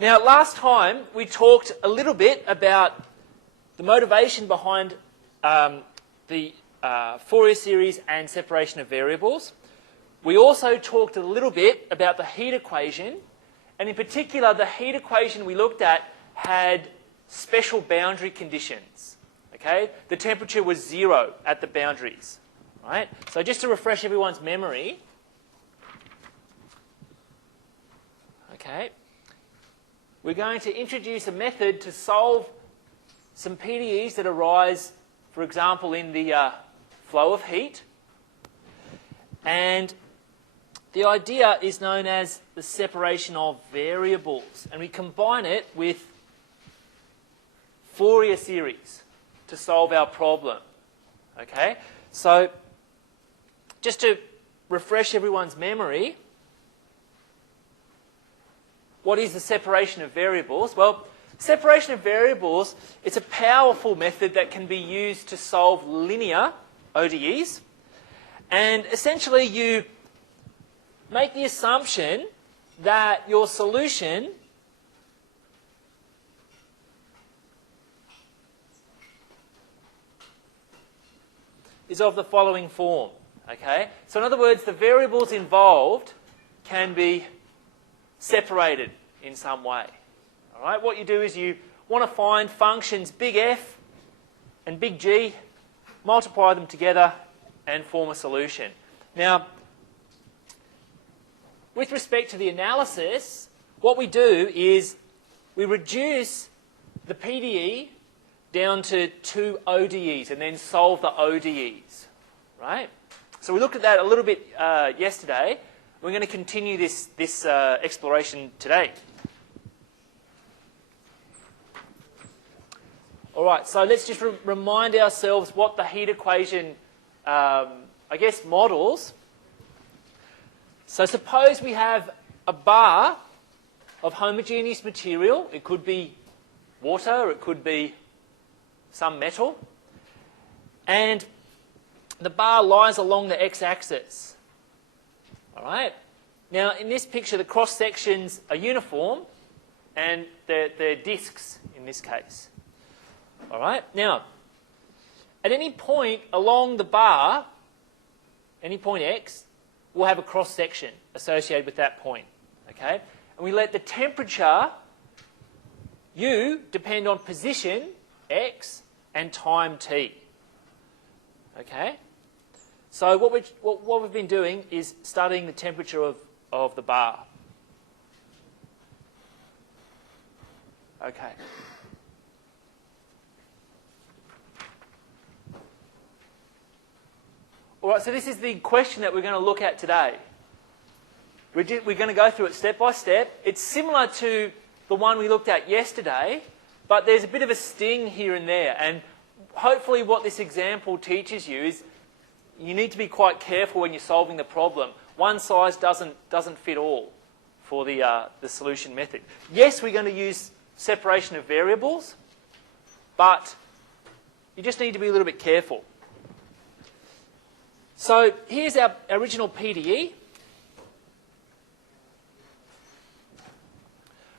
Now, last time we talked a little bit about the motivation behind the Fourier series and separation of variables. We also talked a little bit about the heat equation, and in particular, the heat equation we looked at had special boundary conditions. Okay, the temperature was 0 at the boundaries. Right? So just to refresh everyone's memory. Okay. We're going to introduce a method to solve some PDEs that arise, for example, in the flow of heat. And the idea is known as the separation of variables. And we combine it with Fourier series to solve our problem. Okay? So just to refresh everyone's memory, what is the separation of variables? Well, separation of variables, it's a powerful method that can be used to solve linear ODEs. And essentially you make the assumption that your solution is of the following form. Okay? So in other words, the variables involved can be separated in some way. All right? What you do is you want to find functions big F and big G, multiply them together and form a solution. Now, with respect to the analysis, what we do is we reduce the PDE down to 2 ODEs and then solve the ODEs. Right? So we looked at that a little bit yesterday. We're going to continue this exploration today. All right, so let's just remind ourselves what the heat equation, models. So suppose we have a bar of homogeneous material. It could be water, it could be some metal. And the bar lies along the x-axis. All right? Now, in this picture, the cross-sections are uniform, and they're discs in this case. All right? Now, at any point along the bar, any point x, we'll have a cross-section associated with that point. Okay? And we let the temperature, U, depend on position, x, and time, t. Okay? So what we've been doing is studying the temperature of the bar. Okay. All right, so this is the question that we're going to look at today. We're going to go through it step by step. It's similar to the one we looked at yesterday, but there's a bit of a sting here and there. And hopefully what this example teaches you is you need to be quite careful when you're solving the problem. One size doesn't fit all for the solution method. Yes, we're going to use separation of variables, but you just need to be a little bit careful. So here's our original PDE.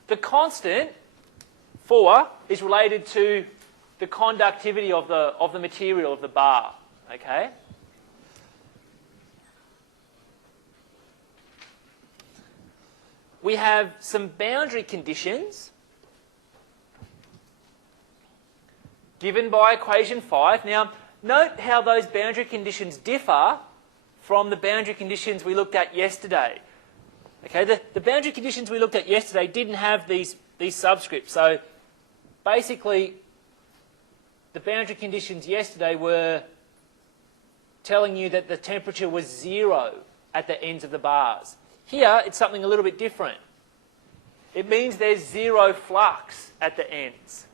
The constant, 4, is related to the conductivity of the material of the bar. Okay? We have some boundary conditions given by equation 5. Now, note how those boundary conditions differ from the boundary conditions we looked at yesterday. Okay, the boundary conditions we looked at yesterday didn't have these subscripts. So basically, the boundary conditions yesterday were telling you that the temperature was 0 at the ends of the bars. Here, it's something a little bit different. It means there's 0 flux at the ends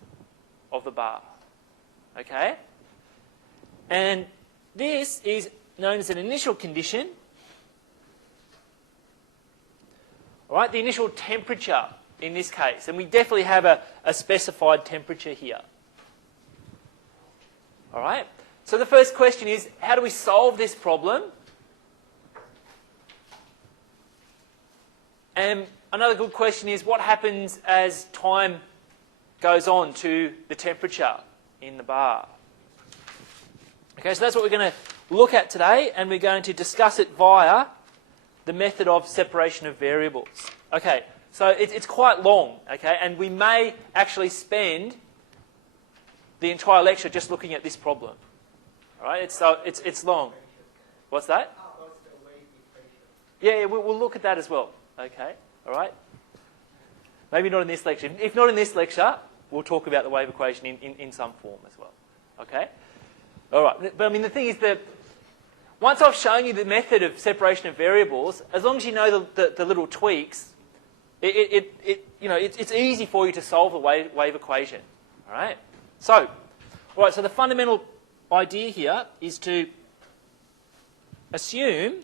of the bar. Okay? And this is known as an initial condition. All right, the initial temperature in this case. And we definitely have a specified temperature here. All right? So the first question is, how do we solve this problem? And another good question is, what happens as time goes on to the temperature in the bar? Okay, so that's what we're going to look at today, and we're going to discuss it via the method of separation of variables. Okay, so it's quite long, okay, and we may actually spend the entire lecture just looking at this problem. All right, it's long. What's that? Yeah, we'll look at that as well. Okay, all right. Maybe not in this lecture. If not in this lecture, we'll talk about the wave equation in some form as well. Okay? All right. But I mean, the thing is that once I've shown you the method of separation of variables, as long as you know the little tweaks, it's easy for you to solve the wave equation. All right? So the fundamental idea here is to assume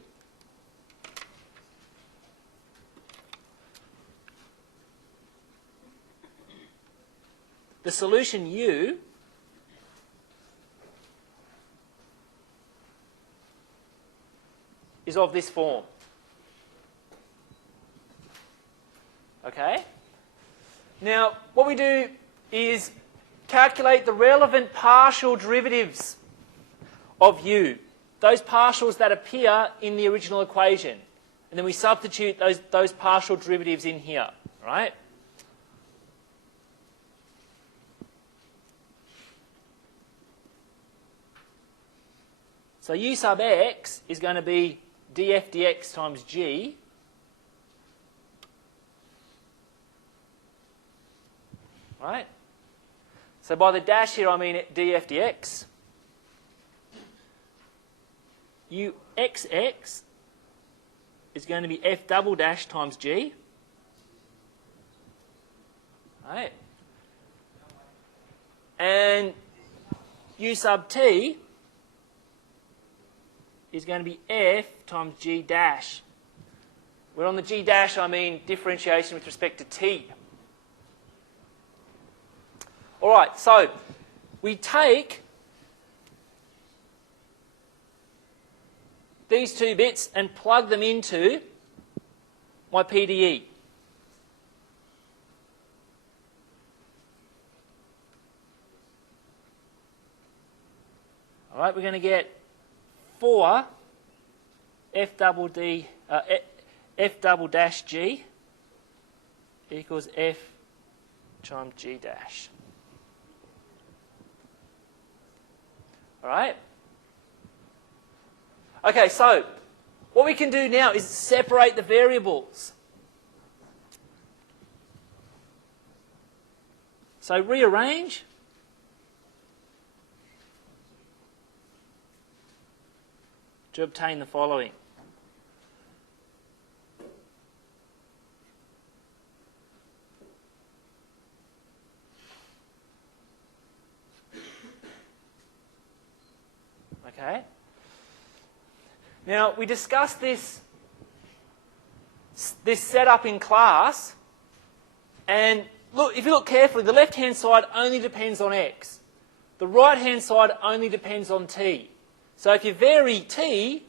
the solution U is of this form. Okay? Now, what we do is calculate the relevant partial derivatives of U, those partials that appear in the original equation. And then we substitute those partial derivatives in here, right? So U sub x is going to be df dx times g. Right? So by the dash here, I mean df dx. U xx is going to be f double dash times g. Right? And U sub t is going to be f times g dash. Where on the g dash, I mean differentiation with respect to t. All right, so we take these two bits and plug them into my PDE. All right, we're going to get 4 f double dash g equals f times g dash. All right? Okay, so what we can do now is separate the variables. So rearrange. To obtain the following. Okay. Now, we discussed this setup in class, and look, if you look carefully, the left-hand side only depends on x. The right-hand side only depends on t. So if you vary t,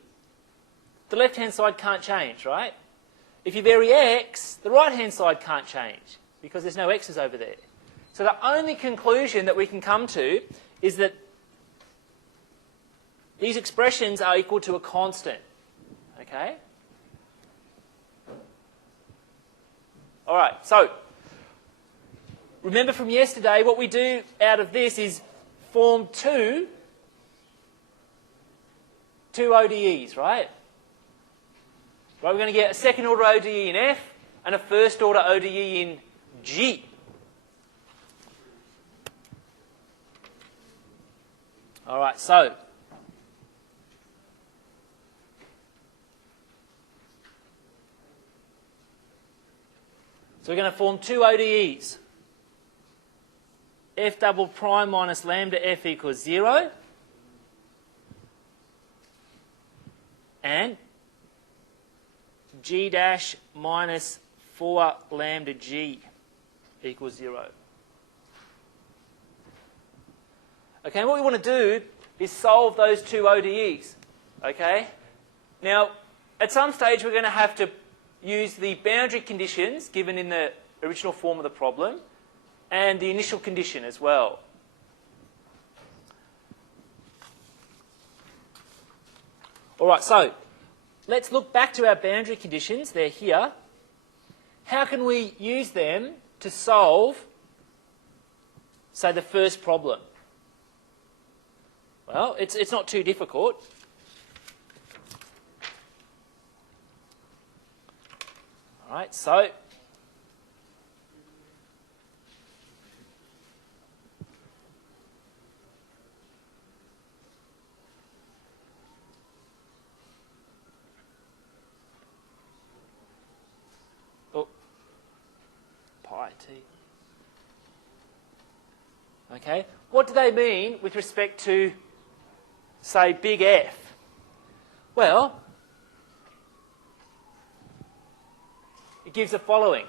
the left-hand side can't change, right? If you vary x, the right-hand side can't change because there's no x's over there. So the only conclusion that we can come to is that these expressions are equal to a constant. Okay? All right, so remember from yesterday, what we do out of this is form two ODEs, right? Right, we're going to get a second order ODE in F and a first order ODE in G. All right, so we're going to form two ODEs. F double prime minus lambda F equals 0. And G dash minus 4 lambda G equals 0. Okay, and what we want to do is solve those two ODEs. Okay? Now, at some stage we're going to have to use the boundary conditions given in the original form of the problem and the initial condition as well. All right, so let's look back to our boundary conditions. They're here. How can we use them to solve, say, the first problem? Well, it's not too difficult. All right, so pi t. Okay, what do they mean with respect to, say, big F? Well, it gives the following.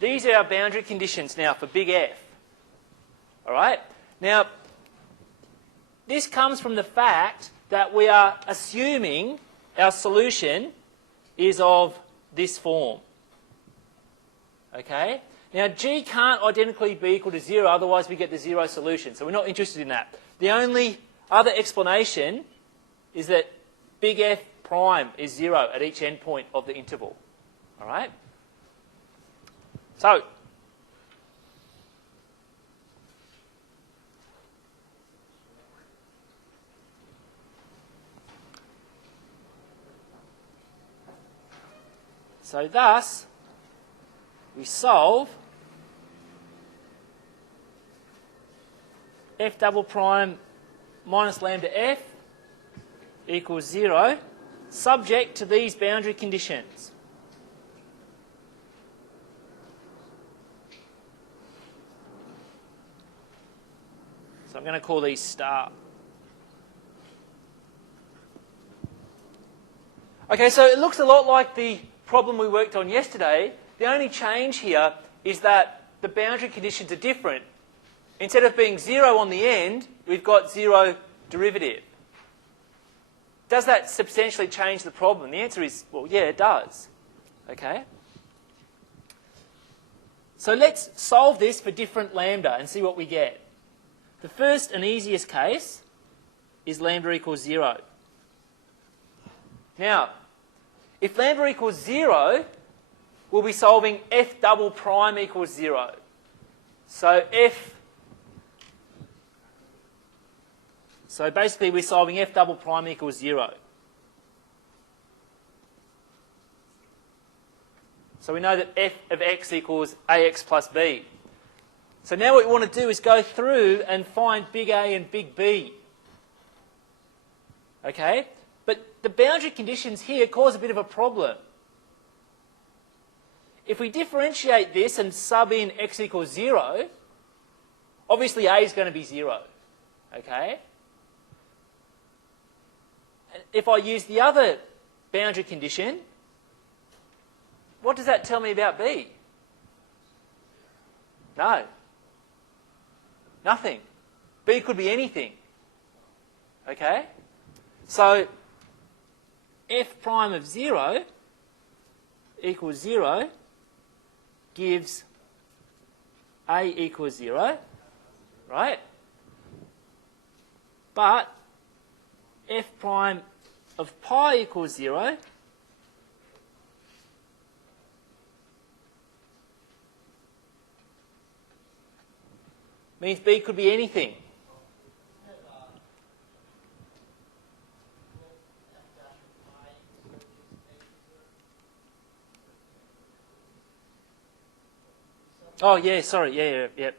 These are our boundary conditions now for big F. All right? Now, this comes from the fact that we are assuming our solution is of this form. Okay? Now, G can't identically be equal to 0, otherwise we get the 0 solution. So we're not interested in that. The only other explanation is that big F prime is 0 at each endpoint of the interval. All right? So thus, we solve f double prime minus lambda f equals 0, subject to these boundary conditions. So I'm going to call these star. Okay, so it looks a lot like the problem we worked on yesterday. The only change here is that the boundary conditions are different. Instead of being 0 on the end, we've got 0 derivative. Does that substantially change the problem? The answer is, well, yeah, it does. Okay? So let's solve this for different lambda and see what we get. The first and easiest case is lambda equals 0. Now, if lambda equals 0, we'll be solving f double prime equals 0. So basically we're solving f double prime equals 0. So we know that f of x equals ax plus b. So now what we want to do is go through and find big A and big B. Okay? But the boundary conditions here cause a bit of a problem. If we differentiate this and sub in x equals 0, obviously A is going to be 0. Okay? And if I use the other boundary condition, what does that tell me about B? No. Nothing. B could be anything. Okay? So f prime of 0 equals 0 gives A equals 0, right? But f prime of pi equals 0 means B could be anything. Oh, yeah, sorry, yeah.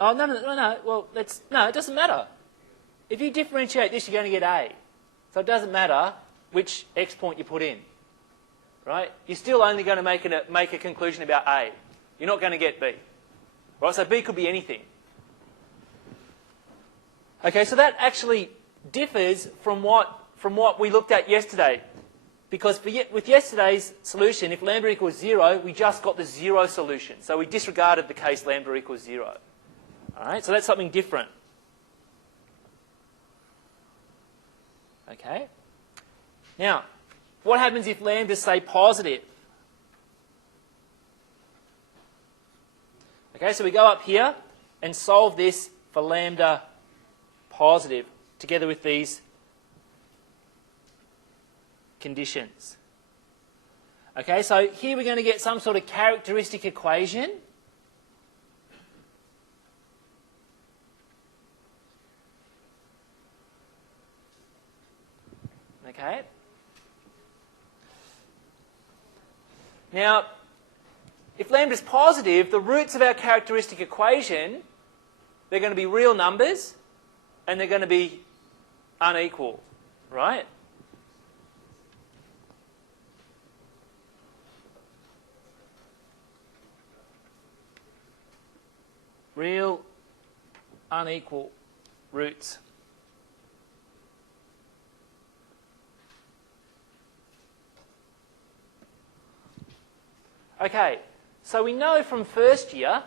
Oh, no. Well, no, it doesn't matter. If you differentiate this, you're going to get A. So it doesn't matter which x point you put in, right? You're still only going to make a conclusion about A. You're not going to get B. Right, so B could be anything. Okay, so that actually differs from what we looked at yesterday. Because with yesterday's solution, if lambda equals 0, we just got the 0 solution. So we disregarded the case lambda equals 0. All right, so that's something different. Okay? Now, what happens if lambda is, say, positive? Okay, so we go up here and solve this for lambda positive together with these conditions. Okay, so here we're going to get some sort of characteristic equation. Okay. Now, if lambda is positive, the roots of our characteristic equation, they're going to be real numbers and they're going to be unequal, right? Real unequal roots. Okay, so we know from first year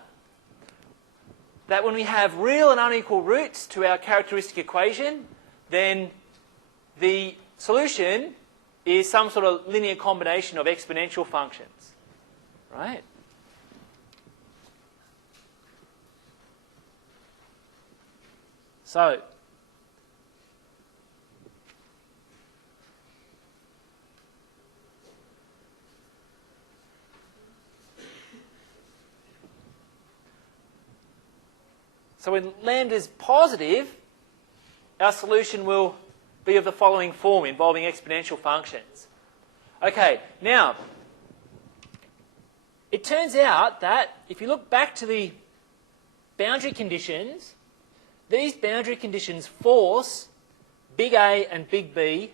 that when we have real and unequal roots to our characteristic equation, then the solution is some sort of linear combination of exponential functions, right? So, when lambda is positive, our solution will be of the following form, involving exponential functions. Okay, now, it turns out that if you look back to the boundary conditions, these boundary conditions force big A and big B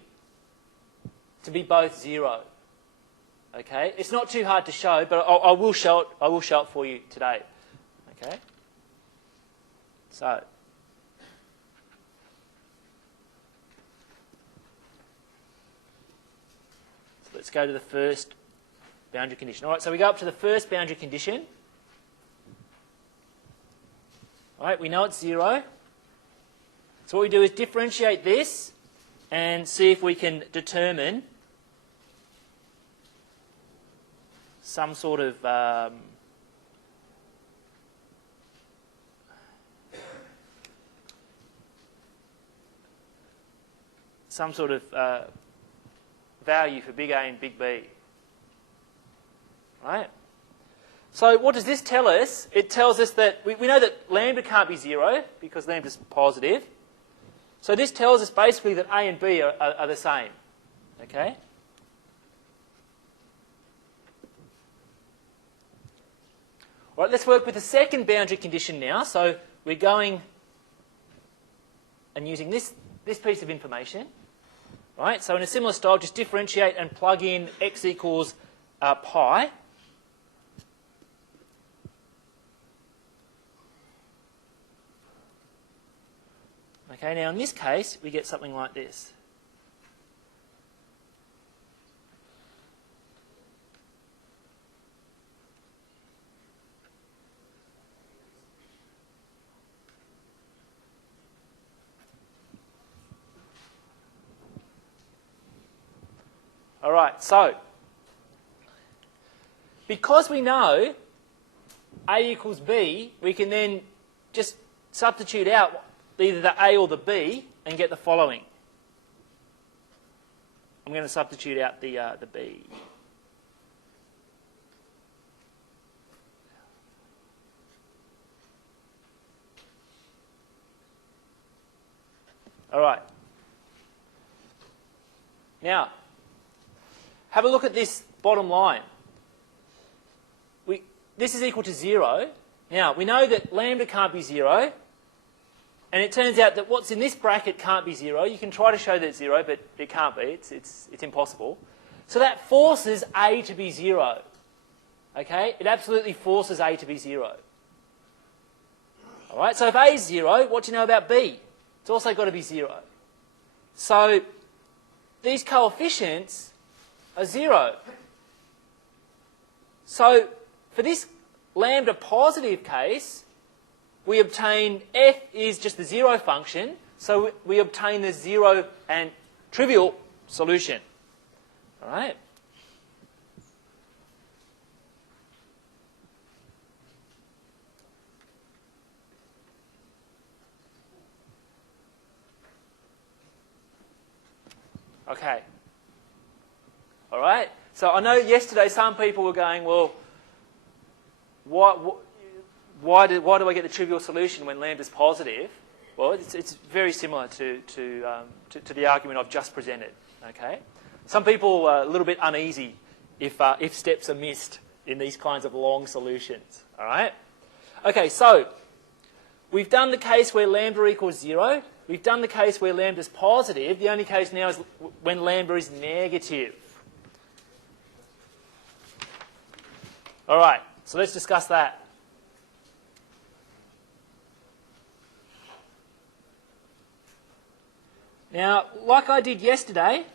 to be both 0. Okay, it's not too hard to show, but I will show it. I will show it for you today. Okay. So let's go to the first boundary condition. All right, so we go up to the first boundary condition. All right, we know it's 0. So what we do is differentiate this and see if we can determine some sort of value for big A and big B. Right? So what does this tell us? It tells us that we know that lambda can't be 0 because lambda is positive. So this tells us basically that A and B are the same. Okay? All right, let's work with the second boundary condition now. So we're going and using this piece of information. Right? So in a similar style, just differentiate and plug in x equals pi. Okay, now in this case, we get something like this. All right, so because we know A equals B, we can then just substitute out either the A or the B and get the following. I'm going to substitute out the B. All right. Now, have a look at this bottom line. This is equal to 0. Now, we know that lambda can't be 0. And it turns out that what's in this bracket can't be 0. You can try to show that it's 0, but it can't be. It's impossible. So that forces A to be 0. Okay? It absolutely forces A to be 0. All right? So if A is 0, what do you know about B? It's also got to be 0. So these coefficients are 0. So for this lambda positive case, we obtain f is just the 0 function, so we obtain the 0 and trivial solution. All right? Okay. All right? So I know yesterday some people were going, well, why do I get the trivial solution when lambda's positive? Well, it's very similar to the argument I've just presented. Okay? Some people are a little bit uneasy if steps are missed in these kinds of long solutions. All right? Okay, so we've done the case where lambda equals 0. We've done the case where lambda is positive. The only case now is when lambda is negative. All right, so let's discuss that. Now, like I did yesterday,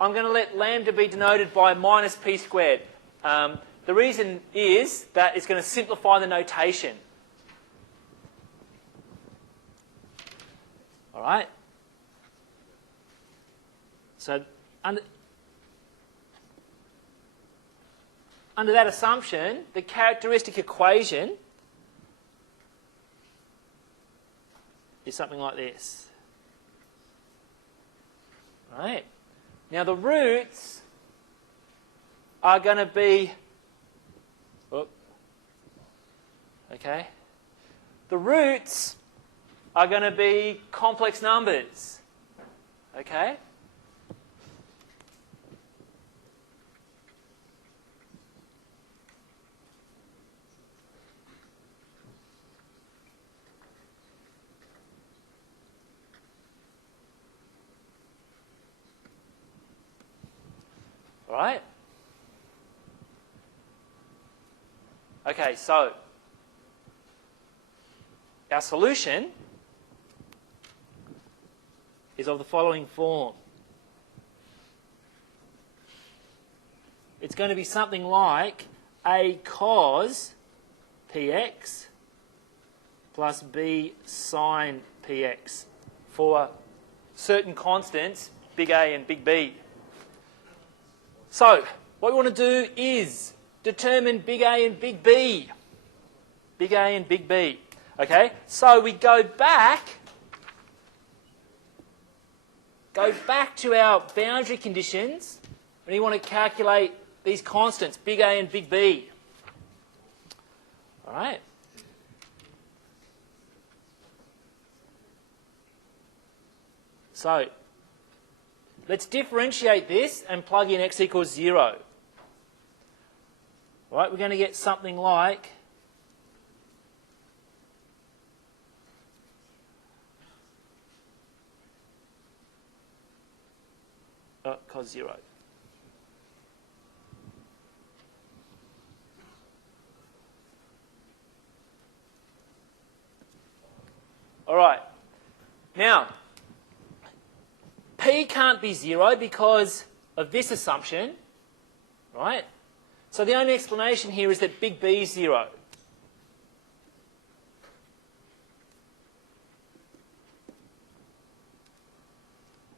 I'm going to let lambda be denoted by minus p squared. The reason is that it's going to simplify the notation. All right? So under that assumption, the characteristic equation is something like this. All right? Now the roots are going to be... Okay? The roots are going to be complex numbers. Okay? All right? Okay, so our solution is of the following form. It's going to be something like a cos px plus b sine px for certain constants, big A and big B. So, what we want to do is determine big A and big B. Big A and big B. Okay, so we go back to our boundary conditions and you want to calculate these constants, big A and big B. All right. So, let's differentiate this and plug in x equals 0. All right, we're going to get something like cos 0. All right. Now, P can't be 0 because of this assumption, right? So the only explanation here is that big B is 0.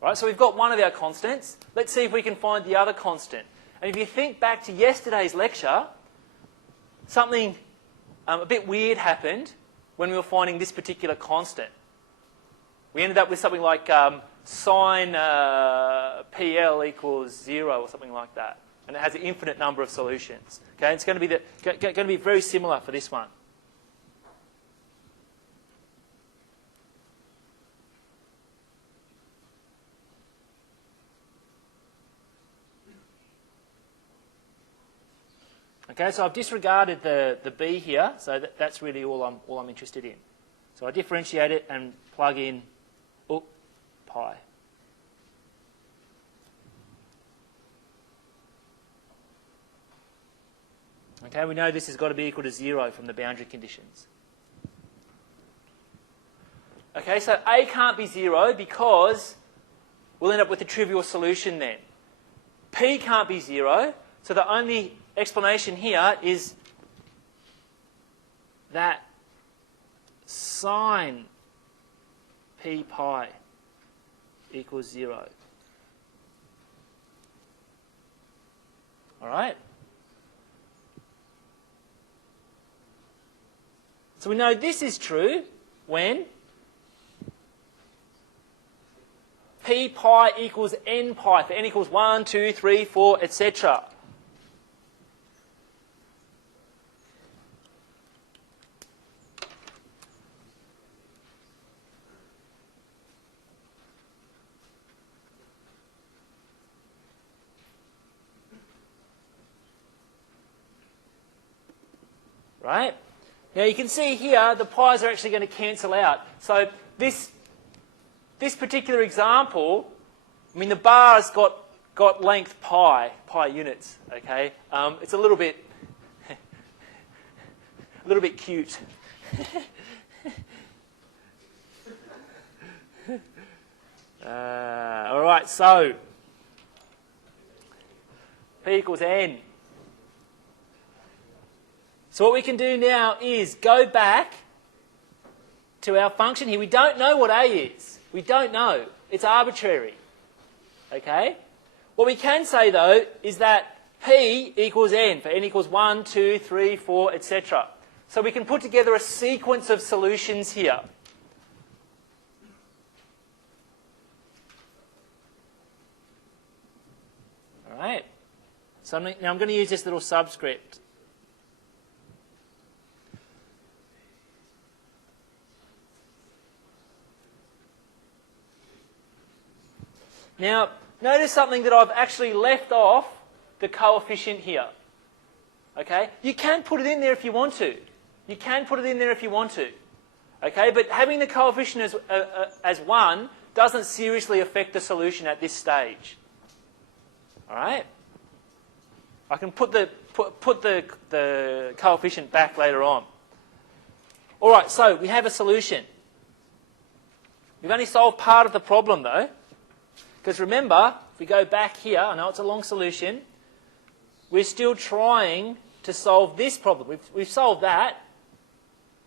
Right, so we've got one of our constants. Let's see if we can find the other constant. And if you think back to yesterday's lecture, something a bit weird happened when we were finding this particular constant. We ended up with something like sine PL equals 0 or something like that. And it has an infinite number of solutions. Okay, it's going to be very similar for this one. Okay, so I've disregarded the b here, so that's really all I'm interested in. So I differentiate it and plug in pi. Okay, we know this has got to be equal to 0 from the boundary conditions. Okay, so A can't be 0 because we'll end up with a trivial solution then. P can't be 0, so the only explanation here is that sine p pi equals 0. All right? So we know this is true when p pi equals n pi, for n equals 1, 2, 3, 4, etc. Right? Now you can see here the pi's are actually going to cancel out. So this particular example, I mean the bar's got length pi units. Okay, it's a little bit cute. All right, so p equals n. So what we can do now is go back to our function here. We don't know what a is. We don't know. It's arbitrary. Okay? What we can say, though, is that p equals n, for n equals 1, 2, 3, 4, etc. So we can put together a sequence of solutions here. All right? So now I'm going to use this little subscript. Now, notice something that I've actually left off the coefficient here. Okay? You can put it in there if you want to. You can put it in there if you want to. Okay? But having the coefficient as 1 doesn't seriously affect the solution at this stage. All right? I can put the coefficient back later on. All right, so we have a solution. We've only solved part of the problem, though. Because remember, if we go back here, I know it's a long solution, we're still trying to solve this problem. We've solved that,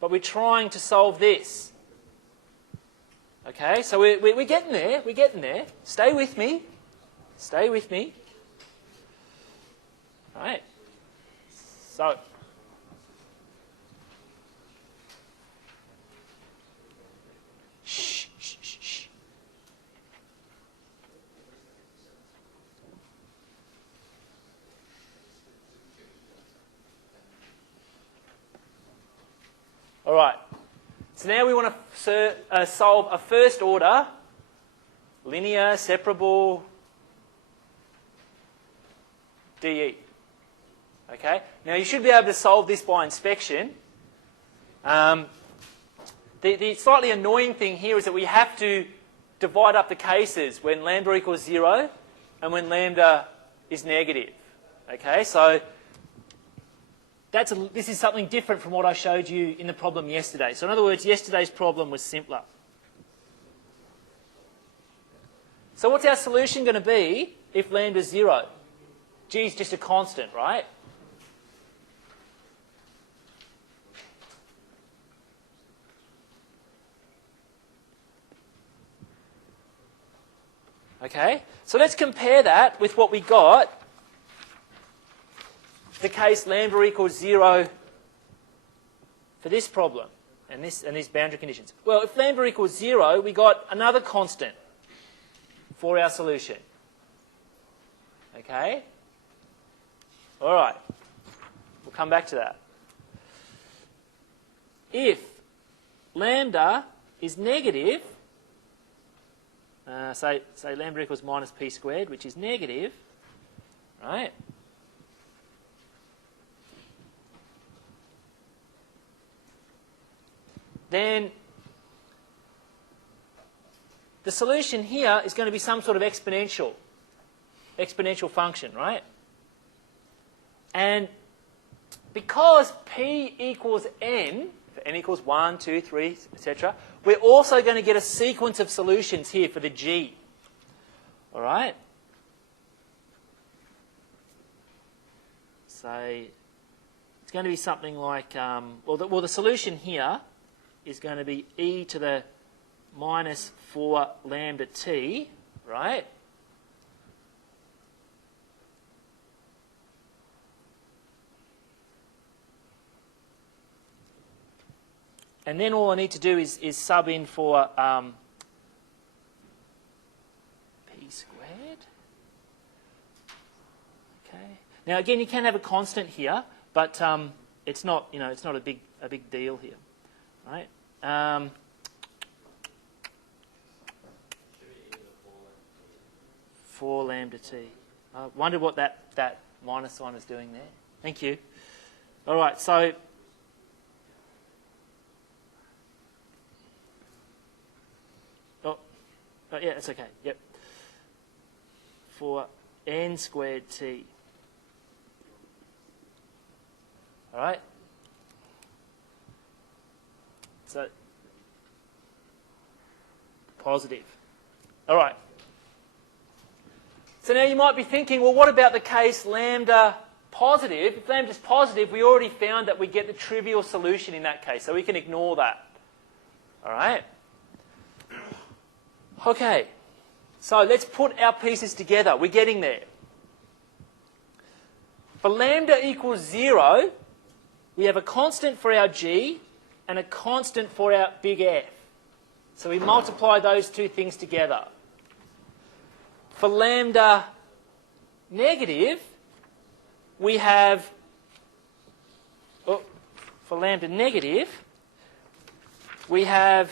but we're trying to solve this. Okay, so we're getting there. We're getting there. Stay with me. Stay with me. All right. So, shh, shh, shh, shh. All right. So now we want to solve a first order linear separable DE. Okay. Now you should be able to solve this by inspection. The slightly annoying thing here is that we have to divide up the cases when lambda equals 0 and when lambda is negative. Okay, so this is something different from what I showed you in the problem yesterday. So in other words, yesterday's problem was simpler. So what's our solution going to be if lambda is 0? G is just a constant, right? Okay, so let's compare that with what we got, the case lambda equals 0 for this problem and these boundary conditions. Well, if lambda equals 0, we got another constant for our solution. Okay? All right. We'll come back to that. If lambda is negative, say lambda equals minus p squared, which is negative, right? Then the solution here is going to be some sort of exponential function, right? And because p equals n, for n equals 1, 2, 3, etc., we're also going to get a sequence of solutions here for the g. All right? Say it's going to be something like, the solution here is going to be e to the minus for lambda t, right? And then all I need to do is sub in for p squared. Okay. Now again, you can have a constant here, but it's not, it's not a big deal here, right? 4 lambda t. I wondered what that minus sign is doing there. Thank you. All right, so oh yeah, that's okay. Yep. For n squared t. All right. So positive. All right. So now you might be thinking, well, what about the case lambda positive? If lambda's positive, we already found that we get the trivial solution in that case, so we can ignore that. All right? Okay. So let's put our pieces together. We're getting there. For lambda equals 0, we have a constant for our g and a constant for our big F. So we multiply those two things together. For lambda negative, we have, for lambda negative, we have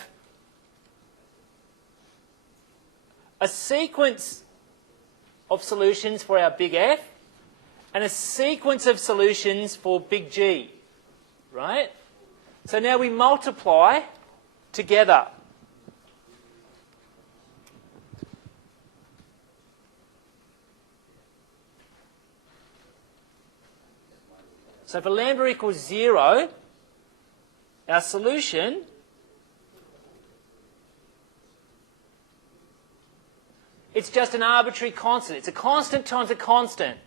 a sequence of solutions for our big F and a sequence of solutions for big G, right? So now we multiply together. So for lambda equals 0, our solution it's just an arbitrary constant. It's a constant times a constant.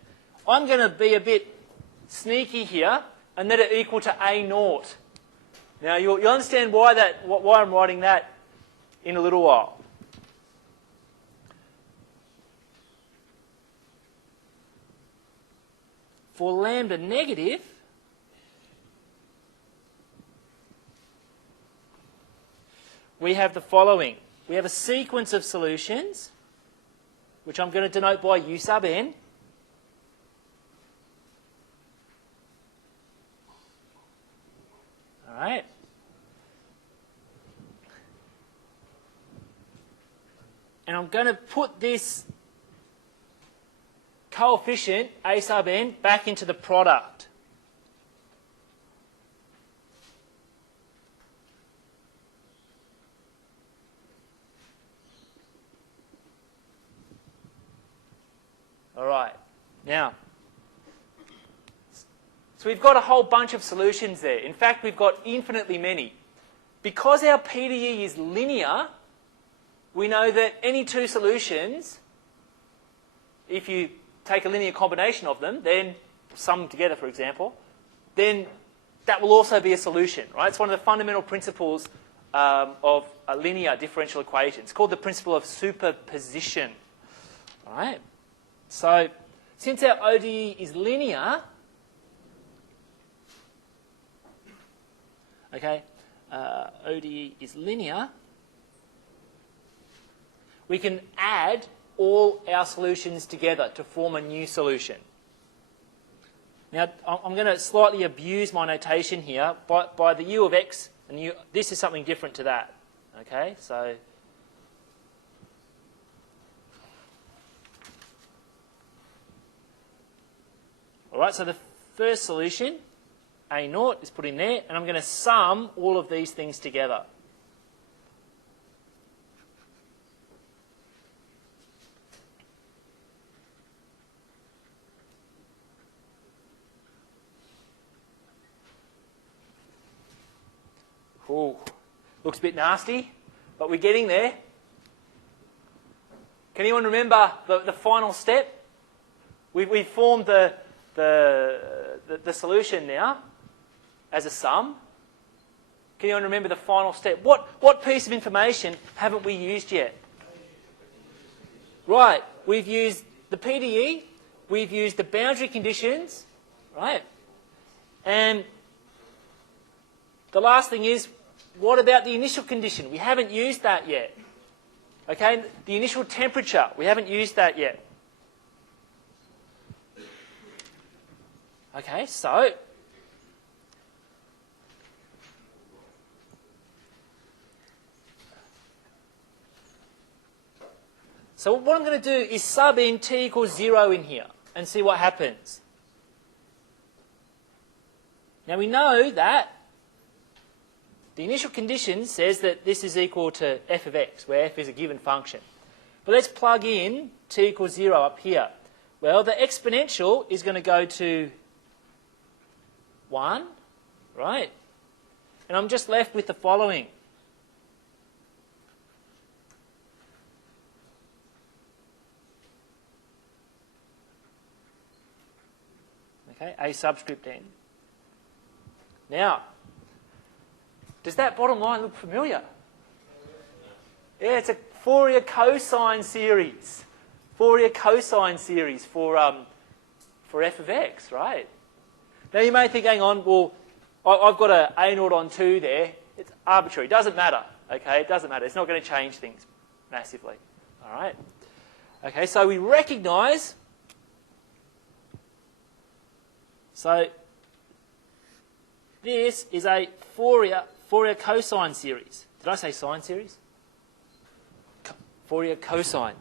I'm going to be a bit sneaky here and let it equal to A naught. Now you'll understand why I'm writing that in a little while. For lambda negative, we have the following. We have a sequence of solutions, which I'm going to denote by U sub n. All right. And I'm going to put this coefficient, A sub n, back into the product. All right. Now, so we've got a whole bunch of solutions there. In fact, we've got infinitely many. Because our PDE is linear, we know that any two solutions, if you take a linear combination of them, then sum them together, for example, then that will also be a solution, right? It's one of the fundamental principles of a linear differential equation. It's called the principle of superposition, all right? So since our ODE is linear, okay, ODE is linear, we can add all our solutions together to form a new solution. Now, I'm going to slightly abuse my notation here. By the U of x, and this is something different to that. Okay, so all right, so the first solution, A naught, is put in there, and I'm going to sum all of these things together. Ooh, looks a bit nasty, but we're getting there. Can anyone remember the final step? We formed the solution now as a sum. Can you remember the final step? What piece of information haven't we used yet? Right, we've used the PDE, we've used the boundary conditions, right? And the last thing is, what about the initial condition? We haven't used that yet. Okay, the initial temperature, we haven't used that yet. Okay, so what I'm going to do is sub in t equals 0 in here and see what happens. Now we know that the initial condition says that this is equal to f of x, where f is a given function. But let's plug in t equals 0 up here. Well, the exponential is going to go to 1, right? And I'm just left with the following. Okay, a subscript n. Now, does that bottom line look familiar? Yeah, it's a Fourier cosine series. Fourier cosine series for f of x, right? Now you may think, hang on, well, I've got a a0 on 2 there. It's arbitrary. It doesn't matter, okay? It doesn't matter. It's not going to change things massively, all right? Okay, so we recognise... So this is a Fourier cosine series. Did I say sine series? Fourier cosine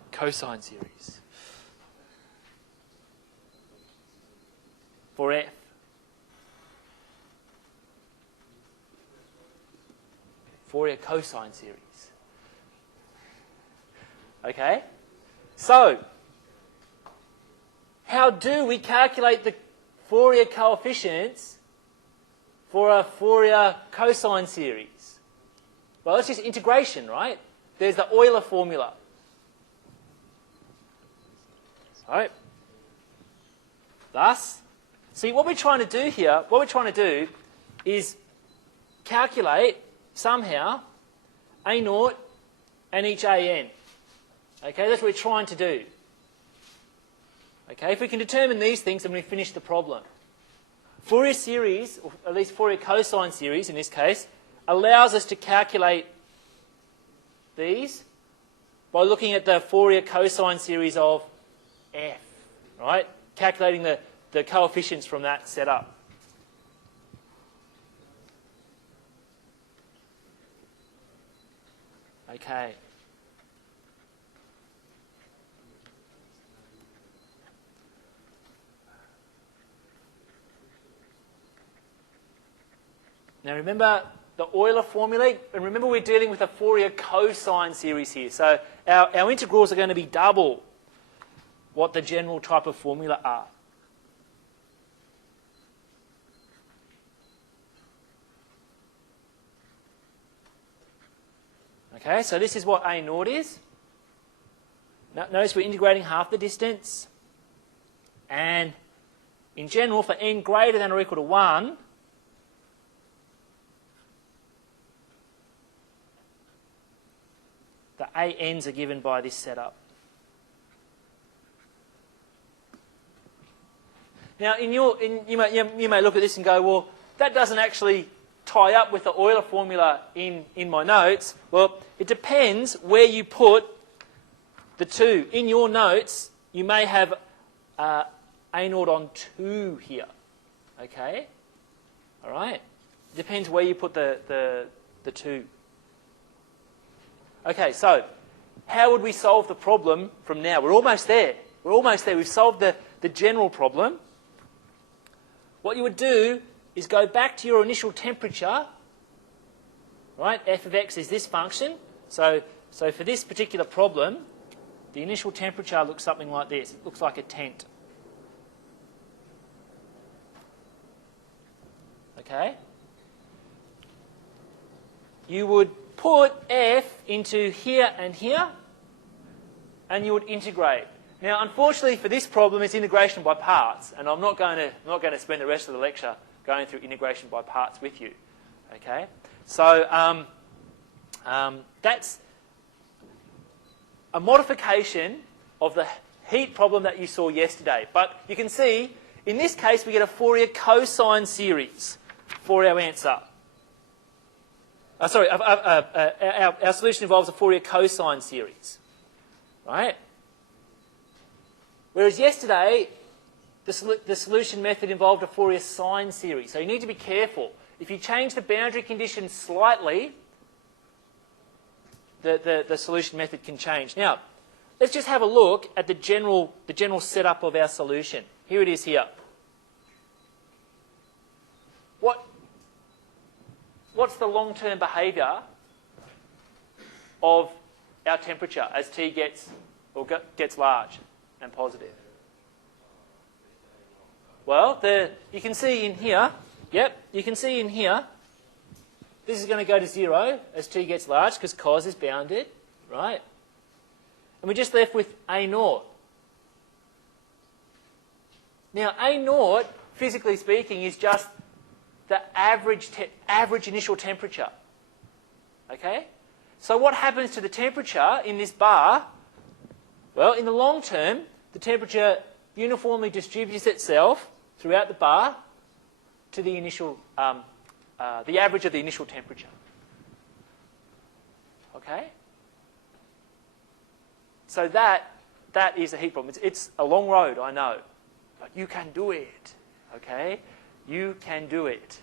series. For f. Fourier cosine series. Okay? So, how do we calculate the Fourier coefficients for a Fourier cosine series? Well, it's just integration, right? There's the Euler formula. Right? Thus, see, what we're trying to do here, is calculate somehow a0 and each an. Okay, that's what we're trying to do. Okay, if we can determine these things, then we finish the problem. Fourier series, or at least Fourier cosine series in this case, allows us to calculate these by looking at the Fourier cosine series of f, right? Calculating the coefficients from that setup. Okay. Now remember the Euler formula, and remember we're dealing with a Fourier cosine series here. So our integrals are going to be double what the general type of formula are. Okay, so this is what a0 is. Notice we're integrating half the distance. And in general, for n greater than or equal to 1, the ANs are given by this setup. Now, you may look at this and go, well, that doesn't actually tie up with the Euler formula in my notes. Well, it depends where you put the 2. In your notes, you may have a0 on 2 here. Okay? All right? It depends where you put the 2. Okay, so how would we solve the problem from now? We're almost there. We're almost there. We've solved the general problem. What you would do is go back to your initial temperature, right? F of x is this function. So for this particular problem, the initial temperature looks something like this. It looks like a tent. Okay? You would put f into here and here, and you would integrate. Now, unfortunately for this problem, it's integration by parts, and I'm not going to spend the rest of the lecture going through integration by parts with you. Okay? So that's a modification of the heat problem that you saw yesterday. But you can see, in this case, we get a Fourier cosine series for our answer. Our solution involves a Fourier cosine series, right? Whereas yesterday, the solution method involved a Fourier sine series. So you need to be careful. If you change the boundary conditions slightly, the solution method can change. Now, let's just have a look at the general setup of our solution. Here it is here. What's the long-term behaviour of our temperature as T gets large and positive? Well, you can see in here, you can see in here, this is going to go to 0 as T gets large because cos is bounded, right? And we're just left with A naught. Now, A naught, physically speaking, is just the average initial temperature. Okay? So what happens to the temperature in this bar? Well, in the long term, the temperature uniformly distributes itself throughout the bar to the initial, the average of the initial temperature. Okay? So that is a heat problem. It's a long road, I know, but you can do it. Okay? You can do it.